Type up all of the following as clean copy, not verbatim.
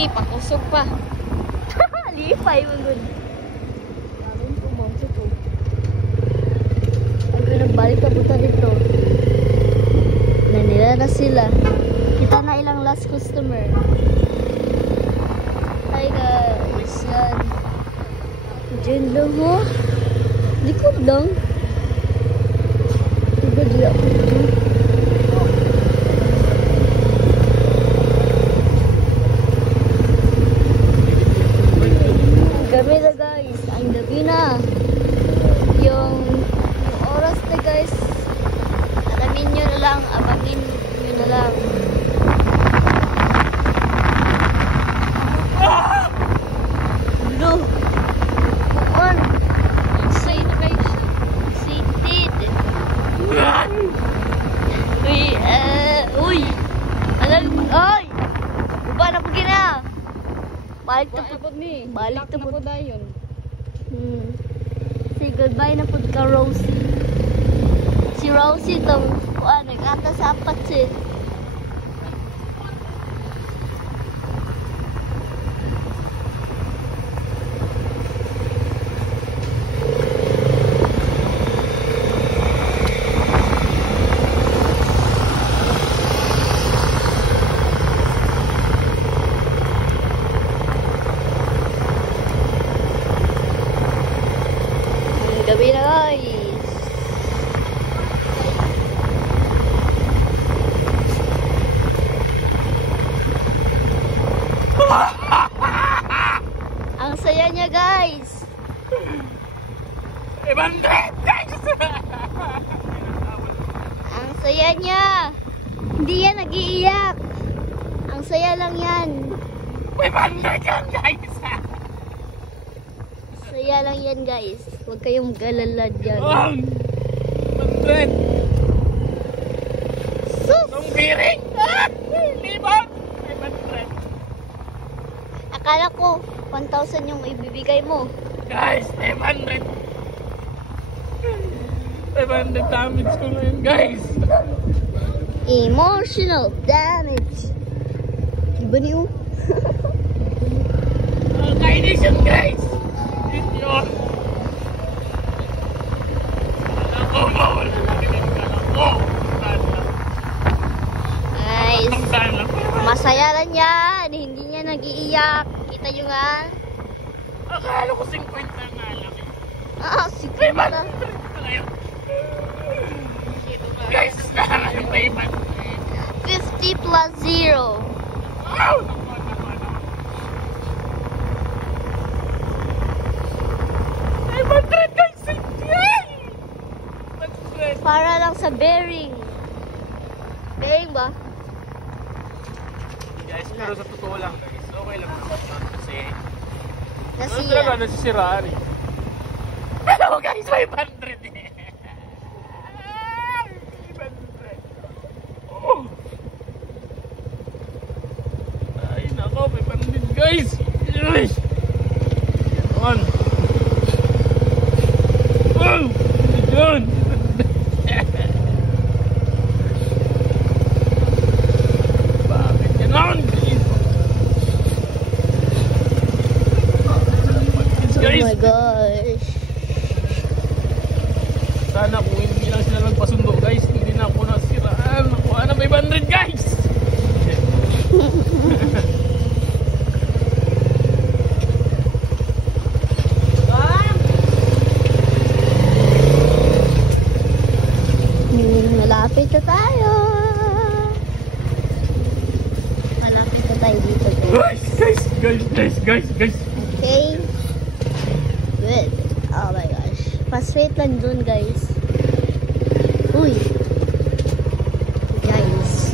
Sige, pakusog pa. Lipay mo good. Namin po, bangso po. Ay, nagbalik na punta dito. Nanila na sila. Kita na ilang last customer. Hi guys. Yan. Diyan lang ho. Likod lang. Diba diya ako dito? Gabi na guys. Ang gabi na. Yung oras na guys. Alamin nyo na lang. Abangin nyo na lang. Hello. Bukan. Excited guys. Excited. Uy. Alam. Ay. Uba na po gina. Balik na po. Balik na po dayon. Say goodbye na po ka Rosie. Si Rosie tong nagkanta sa apat siya. Gabi na guys. Ang saya niya guys. guys. Ang saya niya. Hindi yan nag-iiyak. Ang saya lang yan. 500 yan guys. Saya lang yan guys. Huwag kayong mag-alala dyan. 100. Sus! Nung biring. Libon. 500. Akala ko 1,000 yung ibibigay mo. Guys, 500. 500 damage ko na yun guys. Emotional damage. Diba niyo? Kainis yun guys. Yun. Ako, mawala na rin yung ako. Guys, masaya lang yan. Hindi niya nag-iiyak. Kita nyo nga. Akala ko 50 nga lang. Sige na. Guys, na yung 50 plus 0. Wow! Guys, Para lang sa bearing. Bearing ba? guys, pero sa totoo lang guys, okay lang naman kasi Nasiya. talaga nasisiraan eh. Pero guys, 500 eh. 500. Oh. Ay nako, 500 guys. Yes. On. Oh, yun. Bakit ganon? Oh Guys, my gosh. sana kung hindi lang sila nagpasundo guys, hindi na ako nasiraan. Nakuha na 500 guys. Malapit na tayo. Malapit na tayo dito guys. Guys. Okay. Good. Oh my gosh. Pa-straight lang dun guys. Uy. Guys.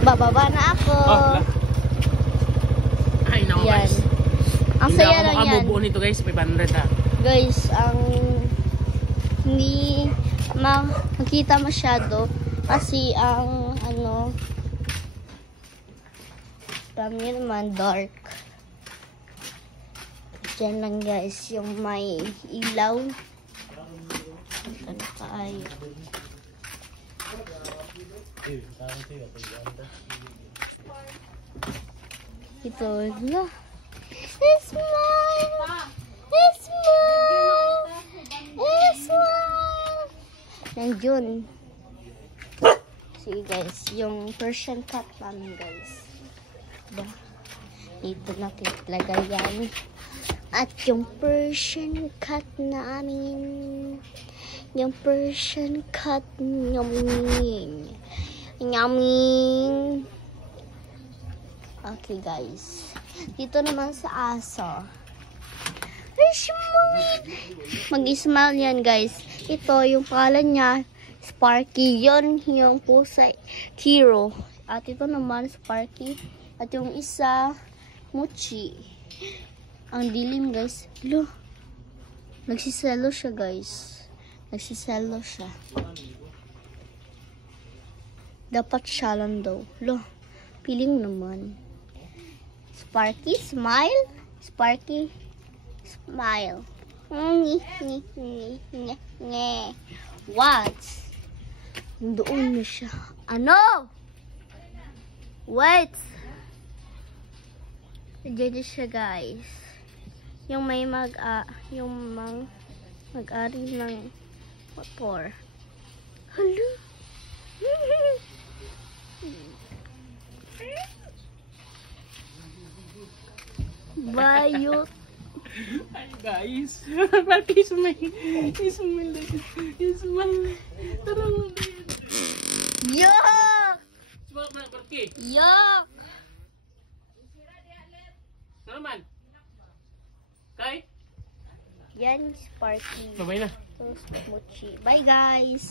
Bababa na ako. Ay nako Yan. guys. Ang saya lang Hindi yan. ako makabubuo nito guys, 500 ha. Guys, ang hindi makita masyado kasi ang kami naman dark. Diyan lang guys yung may ilaw. Ano tayo? Ito, la. It's mine! It's mine! It's mine! Nandiyon. Sige guys, yung Persian cat namin guys. Diba? Dito natin lagay yan. At yung Persian cat namin. Yung Persian cat namin. Yummy! Okay guys. Dito naman sa aso. Mag-smile yan guys. Ito yung pangalan niya. Sparky. Yon yung pusa. Hero. At ito naman Sparky. At yung isa Muchi. Ang dilim guys. Lo. Nagsiselo siya guys. Nagsiselo siya. Dapat siya lang daw. Lo. Piling naman. Sparky, smile. Sparky, smile. What? Doon na siya. Ano? Wait. Diyan siya guys. Yung may mag-ari ng motor. Hello? Bayot. Hi guys. Bakit ismail? Ismail. Tara mo na yan. Yuck! Sumak mo na, Barky. Yuck! Ano naman? Kay? Yan, Sparky. Babay na. Tapos, Mochi. Bye, guys!